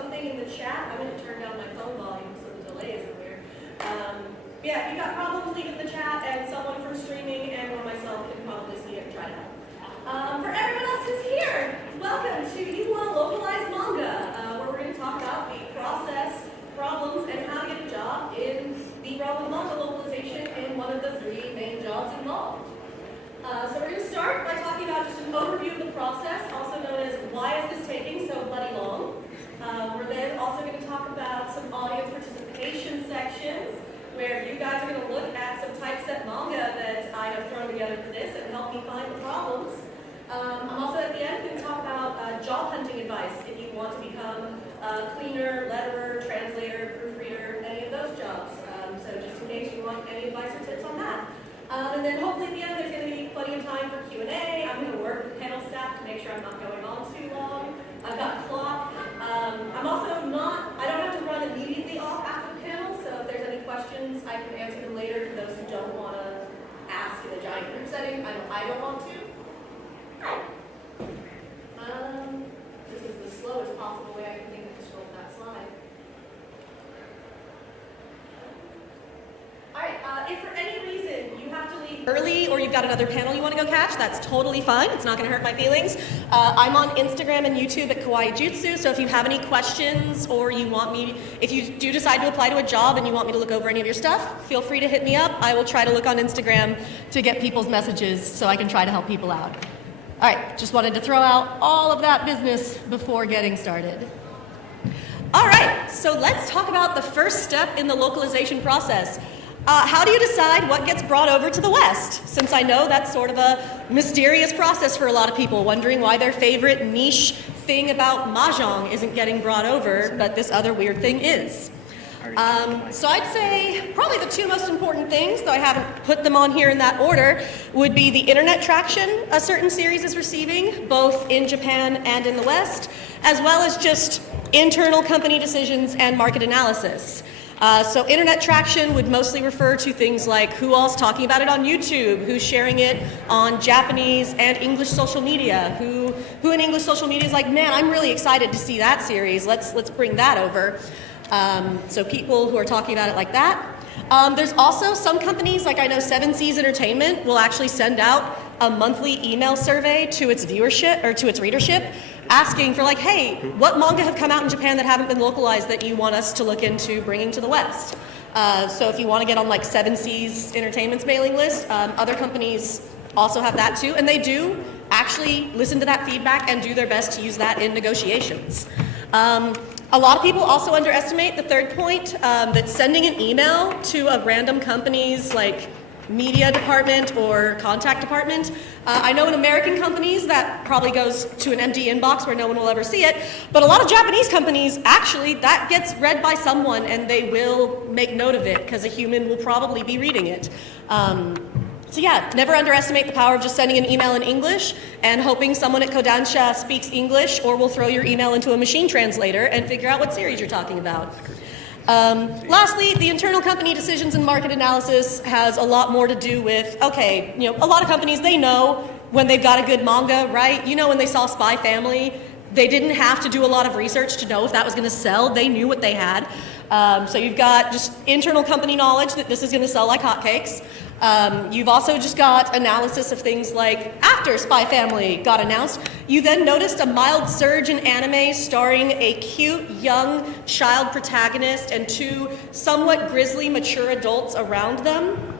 something in the chat. I'm going to turn down my phone volume so the delay isn't weird. Yeah, if you've got problems, leave it in the chat, and someone from streaming and or myself can probably see it and try to help. For everyone else who's here, welcome to You Want to Localize Manga, where we're going to talk about the process, problems, and how to get a job in the realm of manga localization in one of the 3 main jobs involved. So we're going to start by talking about just an overview of the process, also known as why is this taking so bloody long. We're then also going to talk about some audience participation sections, where you guys are going to look at some typeset manga that I have thrown together for this and help me find the problems. I'm also at the end going to talk about job hunting advice if you want to become a cleaner, letterer, translator, proofreader, any of those jobs. So just in case you want any advice or tips on that. And then hopefully at the end there's going to be plenty of time for Q&A. I'm going to work with panel staff to make sure I'm not going on too long. I've got a clock. I'm also not, I don't have to run immediately off after the panel, so if there's any questions, I can answer them later for those who don't want to ask in a giant group setting. I don't want to. This is the slowest possible way I can think to scroll that slide. Alright, if for any reason you have to leave early or you've got another panel you want to go catch, that's totally fine. It's not going to hurt my feelings. I'm on Instagram and YouTube at Kawaii Jutsu, so if you have any questions or you want me, if you do decide to apply to a job and you want me to look over any of your stuff, feel free to hit me up. I will try to look on Instagram to get people's messages so I can try to help people out. Alright, just wanted to throw out all of that business before getting started. Alright, so let's talk about the first step in the localization process. How do you decide what gets brought over to the West? Since I know that's sort of a mysterious process for a lot of people, wondering why their favorite niche thing about Mahjong isn't getting brought over, but this other weird thing is. So I'd say probably the 2 most important things, though I haven't put them on here in that order, would be the internet traction a certain series is receiving, both in Japan and in the West, as well as just internal company decisions and market analysis. So internet traction would mostly refer to things like who all's talking about it on YouTube, who's sharing it on Japanese and English social media, who in English social media is like, man, I'm really excited to see that series, let's bring that over. So people who are talking about it like that. There's also some companies, like I know 7 Seas Entertainment will actually send out a monthly email survey to its viewership or to its readership, asking for like, hey, what manga have come out in Japan that haven't been localized that you want us to look into bringing to the West? So if you want to get on like 7 Seas Entertainment's mailing list, other companies also have that too, and they do actually listen to that feedback and do their best to use that in negotiations. A lot of people also underestimate the third point, that sending an email to a random company's like media department or contact department. I know in American companies that probably goes to an empty inbox where no one will ever see it, but a lot of Japanese companies, actually, that gets read by someone and they will make note of it because a human will probably be reading it. So yeah, never underestimate the power of just sending an email in English and hoping someone at Kodansha speaks English or will throw your email into a machine translator and figure out what series you're talking about. Lastly, the internal company decisions and market analysis has a lot more to do with, okay, you know, a lot of companies, they know when they've got a good manga, right? You know, when they saw Spy Family, they didn't have to do a lot of research to know if that was going to sell. They knew what they had. So you've got just internal company knowledge that this is going to sell like hotcakes. You've also just got analysis of things like after Spy Family got announced, you then noticed a mild surge in anime starring a cute young child protagonist and 2 somewhat grisly mature adults around them.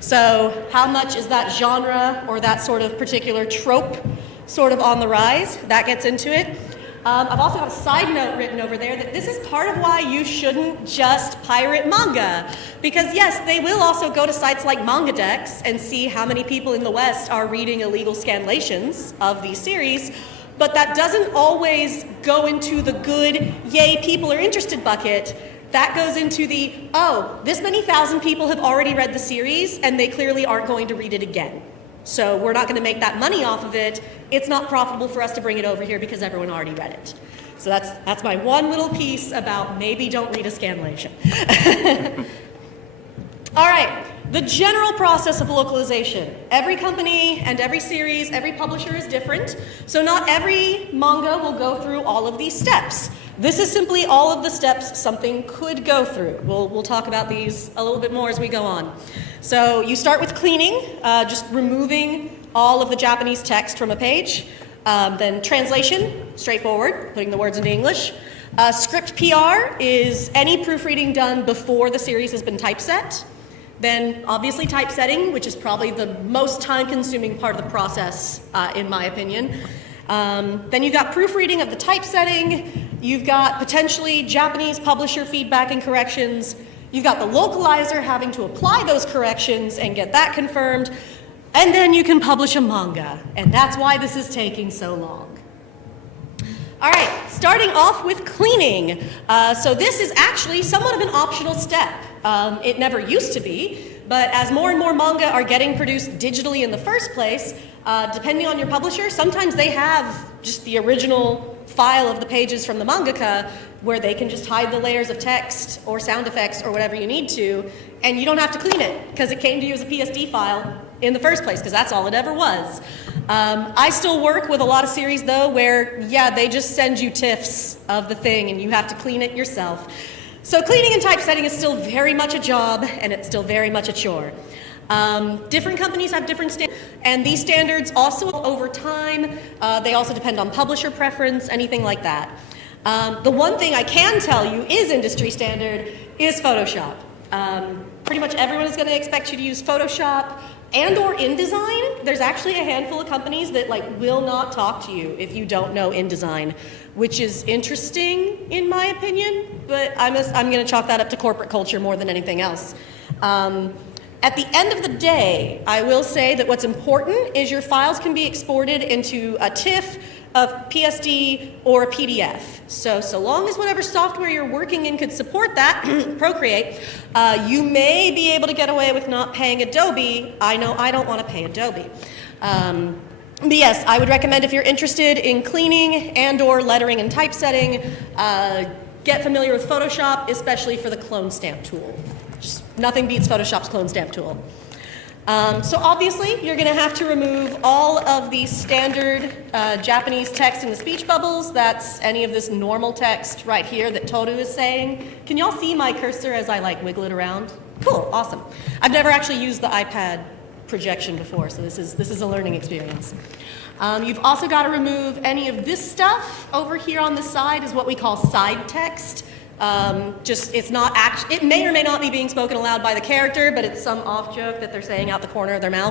So how much is that genre or that sort of particular trope sort of on the rise? That gets into it. I've also got a side note written over there that this is part of why you shouldn't just pirate manga. Because yes, they will also go to sites like MangaDex and see how many people in the West are reading illegal scanlations of these series, but that doesn't always go into the good, yay, people are interested bucket. That goes into the, oh, this many thousand people have already read the series and they clearly aren't going to read it again. So we're not going to make that money off of it. It's not profitable for us to bring it over here because everyone already read it. So that's my one little piece about maybe don't read a scanlation. All right, The general process of localization. Every company and every series, every publisher is different, so not every manga will go through all of these steps. This is simply all of the steps something could go through. We'll talk about these a little bit more as we go on. So you start with cleaning, just removing all of the Japanese text from a page. Then translation, straightforward, putting the words into English. Script PR is any proofreading done before the series has been typeset. Then obviously typesetting, which is probably the most time-consuming part of the process, in my opinion. Then you've got proofreading of the typesetting. You've got potentially Japanese publisher feedback and corrections. You've got the localizer having to apply those corrections and get that confirmed. And then you can publish a manga. And that's why this is taking so long. All right, starting off with cleaning. So this is actually somewhat of an optional step. It never used to be, but as more and more manga are getting produced digitally in the first place, depending on your publisher, sometimes they have just the original file of the pages from the mangaka where they can just hide the layers of text or sound effects or whatever you need to, and you don't have to clean it because it came to you as a PSD file in the first place, because that's all it ever was. I still work with a lot of series though where, yeah, they just send you TIFFs of the thing and you have to clean it yourself. So cleaning and typesetting is still very much a job, and it's still very much a chore. Different companies have different standards, and these standards also over time, they also depend on publisher preference, anything like that. The one thing I can tell you is industry standard is Photoshop. Pretty much everyone is going to expect you to use Photoshop and or InDesign. There's actually a handful of companies that will not talk to you if you don't know InDesign, which is interesting in my opinion, but I'm going to chalk that up to corporate culture more than anything else. At the end of the day, I will say that what's important is your files can be exported into a TIFF, a PSD, or a PDF. So long as whatever software you're working in could support that, Procreate, you may be able to get away with not paying Adobe. I know I don't want to pay Adobe. But yes, I would recommend if you're interested in cleaning and or lettering and typesetting, get familiar with Photoshop, especially for the clone stamp tool. Just nothing beats Photoshop's clone stamp tool. So obviously, you're going to have to remove all of the standard Japanese text in the speech bubbles. That's any of this normal text right here that Toru is saying. Can y'all see my cursor as I wiggle it around? Cool, awesome. I've never actually used the iPad projection before, so this is a learning experience. You've also got to remove any of this stuff over here on the side is what we call side text. It's not it may or may not be being spoken aloud by the character, but it's some off joke that they're saying out the corner of their mouth.